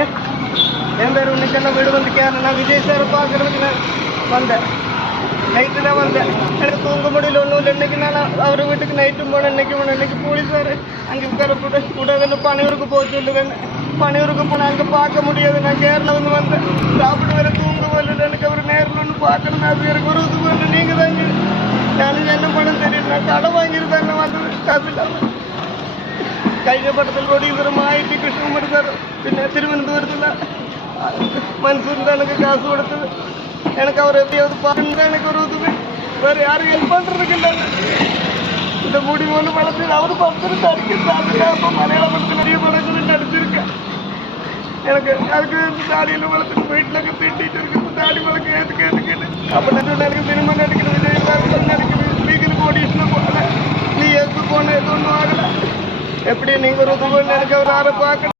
என் பேர் உன்னிச்சென்ன வீடு வந்து நான் விஜய் சாரை பார்க்கறதுக்கு நான் வந்தேன். நைட்டு தான் வந்தேன். எனக்கு தூங்க முடியல ஒன்றும் இல்லை. இன்னைக்கு நான் அவர் வீட்டுக்கு நைட்டும் போனேன். இன்னைக்கு போலீஸார் அங்கே கூடாதுன்னு பனையூருக்கு போக சொல்லுவேன். பனையூருக்கு போனால் அங்கே பார்க்க முடியாது. நான் கேரளா வந்து வந்தேன். சாப்பிட்டு வேற தூங்க போகல. எனக்கு அவர் நேரில் ஒன்று பார்க்கணும். அது எனக்கு ஒரு இது பண்ணு. நீங்கள் தாங்க நான் என்ன பண்ண தெரியும். நான் கடை வாங்கியிருந்தேன் வந்தது காசு இல்லாமல். കഴിഞ്ഞ പട്ടത്തിൽ കോടീശ്വരമായിട്ട് കൃഷ്ണകുമാർ സാർ പിന്നെ തിരുവനന്തപുരത്തുള്ള മൻസൂറിൻ്റെ എനിക്ക് കാശ് കൊടുത്തത്. எனக்கு அவர் எப்படியாவது பாருங்க. எனக்கு ஒரு உதவி வேறு யாரும் ஹெல்ப் பண்ணுறதுக்கு இல்லை. இந்த முடி ஒன்று வளர்த்து அவரு பத்து நடிக்கிறாங்க. அப்போ மலையாள படத்தில் நிறைய படங்கள் நடிச்சிருக்கேன். எனக்கு அதுக்கு தாடியில் வளர்த்துட்டு வீட்டில் திட்டிட்டு இருக்கு. தாடி வளர்க்க ஏற்றுக்கேன்னு அப்போ எனக்கு சினிமா நடிக்கணும். விஜய் நடிக்கணும். லீகல் கோடீஸ்வரர் போகல. நீ எப்போ போன எது ஒன்றும் ஆகலை. எப்படி நீங்கள் ஒரு உதவி எனக்கு அவர் யாரை பார்க்கணும்.